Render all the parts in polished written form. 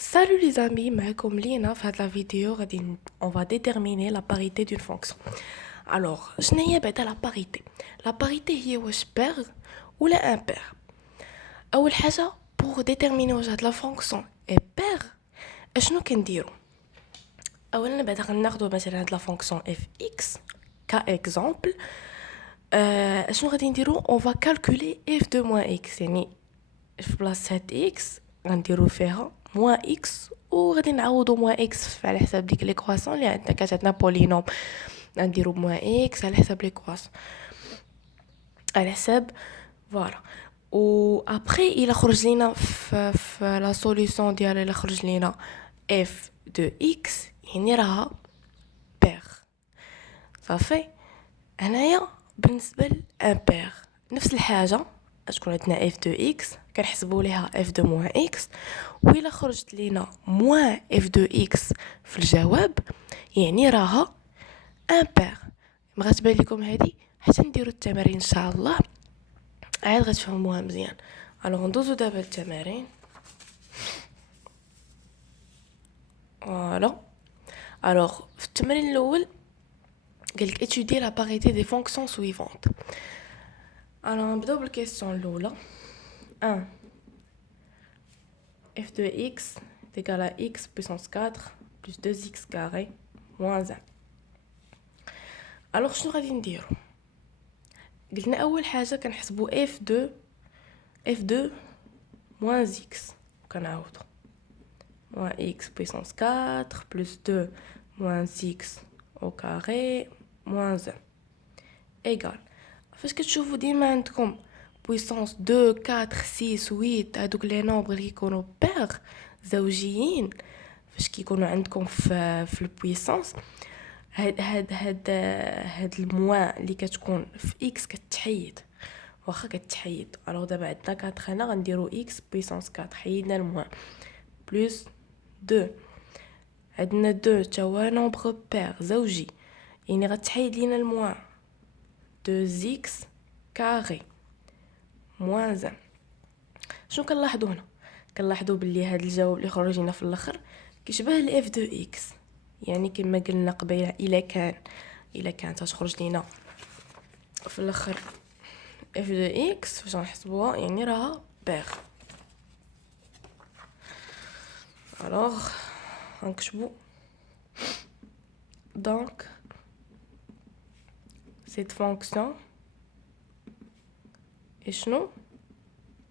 Salut les amis, معكم لينا في هاد la vidéo on va déterminer la parité d'une fonction. Alors, شنو هي بعدا la parité? La parité هي واش pair ولا impair. أول حاجة pour déterminer واش هاد la fonction est pair اشنو كنديرو؟ أولا بعدا غناخدو مثلا هاد la fonction fx كإكزامبل. اشنو غادي نديرو؟ on va calculer f de moins x يعني في بلاصة هاد x غنديرو فيها موان اكس وغادي نعوضو موان اكس على حساب ديك ليكواسيون اللي عندنا كانت عندنا بولينوم نديرو موان اكس على حساب ليكواسيون على حساب فوالا و ابري الى خرج لينا في لا سوليوشن ديال الى خرج لينا اف دو اكس يعني راها بير صافي. هنايا بالنسبه لامبير نفس الحاجه تكون عندنا اف دو اكس كنحسبوا ليها اف دو موان اكس وإلا خرجت لينا موان اف دو اكس في الجواب يعني راها امبير. ما غتبان لكم هذه حتى نديروا التمارين ان شاء الله عاد غتفهموها مزيان. الوغ ندوزو دابا التمارين. فوالا الوغ في التمرين الاول قالك étudier la parité des fonctions suivantes. alors نبداو بالكيسيون الاولى 1 f de x est égal à x puissance 4 plus 2x carré moins 1. alors شنو غادي نديرو؟ قلنا اول حاجه كنحسبوا f2 moins x كنعوضو moins x puissance 4 plus 2 moins x au carré moins 1 égal. فاش كتشوفوا ديما عندكم puissance 2 4 6 8 هادوك لي نومبر اللي كيكونوا بير زوجيين فاش كيكونوا عندكم في البويسانس هاد الموان اللي كتكون في اكس كتحيد واخا كتحيد. الوغ دابا عندنا 4 هنا غنديرو اكس بويسانس 4 حيدنا الموان بلس 2 عندنا 2 تا هو نومبر بير زوجي يعني غتحيد لينا الموان 2x كاري موان 1. شنو كنلاحظوا هنا؟ كنلاحظوا باللي هذا الجواب اللي خرج لنا في الاخر كيشبه الاف دو اكس يعني كما قلنا قبيله الا كانت تخرج لينا في الاخر اف دو اكس فاش غنحسبوها يعني راها بير. الوغ غنكتبوا donc cette fonction est شنو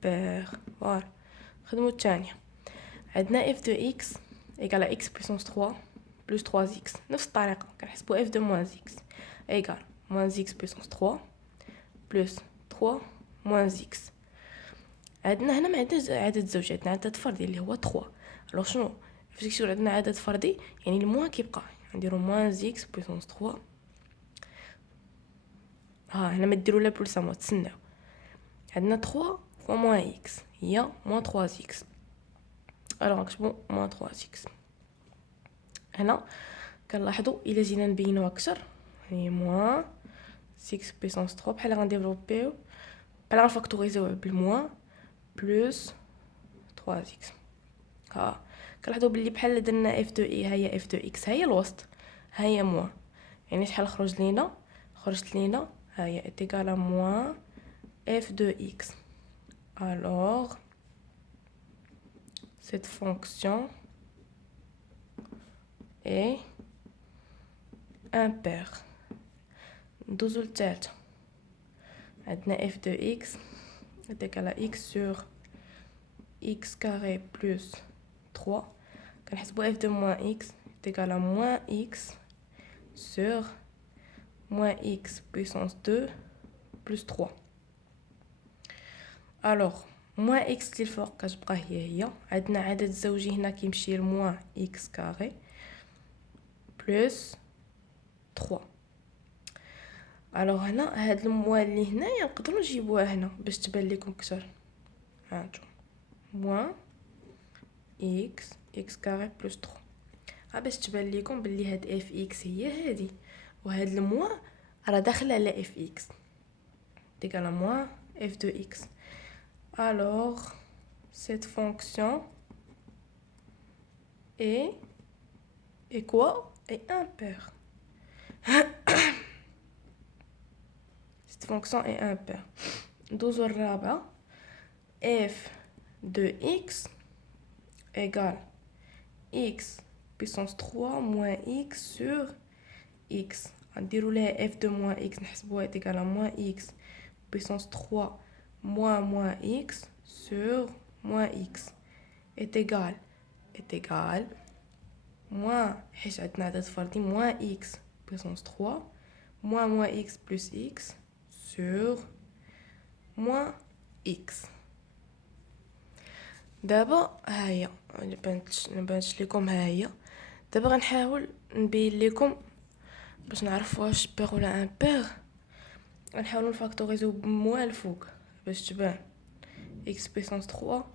بير. فوالا خدموا الثانيه عندنا f de x égale à x puissance 3 plus 3x نفس الطريقه كنحسبوا f de moins x égale moins x puissance 3 plus 3 moins x. عندنا هنا ما عندناش عدد زوجي عندنا عدد فردي اللي هو 3. الوغ شنو فاش كيكون عندنا عدد فردي يعني الموان كيبقى نديرو moins x puissance 3 هنا ما ديروا لا بلس ما تسناو عندنا 3 fois moins x هي moins 3x. alors نكتبوا moins 3x. هنا كنلاحظوا الا جينا نبينوا اكثر هي moins 6 puissance 3 بحال غنديفلوبيو بحال غنفاكتوريزيو بالموان بلس 3x. كنلاحظوا باللي بحال درنا f2 e هي f2 x هي الوسط هي موان يعني شحال خرجت لينا هي égale à moins f2 x. alors cette fonction est impair. ندوزو للثالثه عندنا f2 x est égal à x sur x carré plus 3 كنحسبوا f de moins x est égal à moins x sur moins x puissance 2 plus 3. alors moins x اللي الفوق كتبقى هي عندنا عدد زوجي هنا كيمشي ل moins x carré plus 3. alors هنا هاد الموال اللي هنايا نقدروا نجيبوها هنا باش تبان لكم اكثر. هانتو moins x carré plus 3 باش تبان لكم باللي هاد اف اكس هي هادي وهاد الموان راه داخل على اف اكس égal à moins f de x. alors cette fonction et quoi? Et impair. Cette fonction est impair. 12 الرابعة f de x égale x puissance 3 moins x sur x. نديرو لها f de moins x نحسبوها est égal à moins x puissance 3 moins x sur moins x est égal moins حيت عندنا عدد فردي moins x puissance 3 moins x plus x sur moins x. دابا هاهي نبانش لكم هاهي. دابا غنحاول نبين لكم باش نعرف واش بير ولا امبير. غنحاولوا نفاكتوريزيو بموان الفوق باش تبان x puissance 3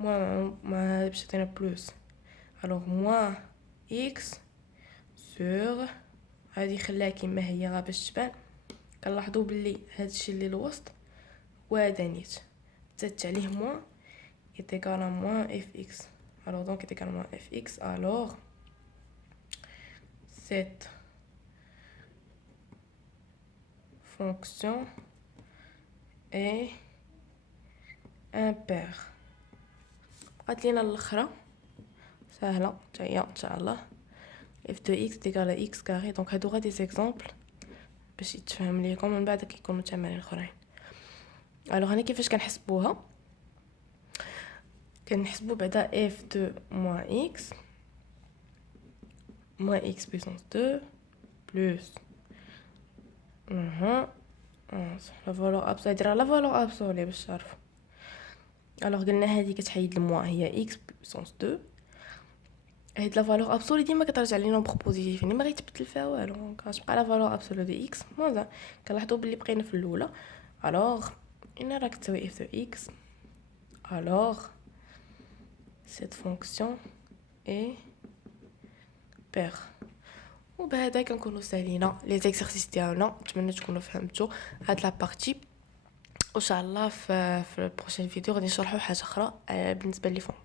ما باش تعطينا بلس. alors moins x sur هذه خلاها كما هي غا باش تبان. كنلاحظوا باللي هادشي اللي الوسط وهذا نيت زدت عليه موان est égal à moins fx. alors donc est égal à moins fx. alors cette fonction est impair. بقات لينا الاخرى سهله حتى ان شاء الله. f de x est égal à x carré. donc هادو غادي زيكزامبل باش يتفهم ليكم من بعد كيكونوا تمارين اخرين. alors هنا كيفاش كنحسبوها؟ كنحسبوا بعدا f de moins x puissance 2 plus la valeur absolue ديرها la valeur absolue باش تعرفوا. alors قلنا هذه كتحيد الموا هي x puissance 2. هاد لا فالور ابسولي ديما كترجع لي نومبر بوزيتيف يعني ما غيتبدل فيها والو. دونك غتبقى لا فالور ابسولي دو x موزا. كنلاحظوا باللي بقينا في الاولى. alors ان راه كتساوي f de x. alors cette fonction est pair. وبهذا كنكونوا سالينا لي زيكسيرسيس ديالنا. نتمنى تكونوا فهمتوا هاد لا بارتي. وان شاء الله في البروشين فيديو غادي نشرحوا حاجه اخرى بالنسبه لي فون.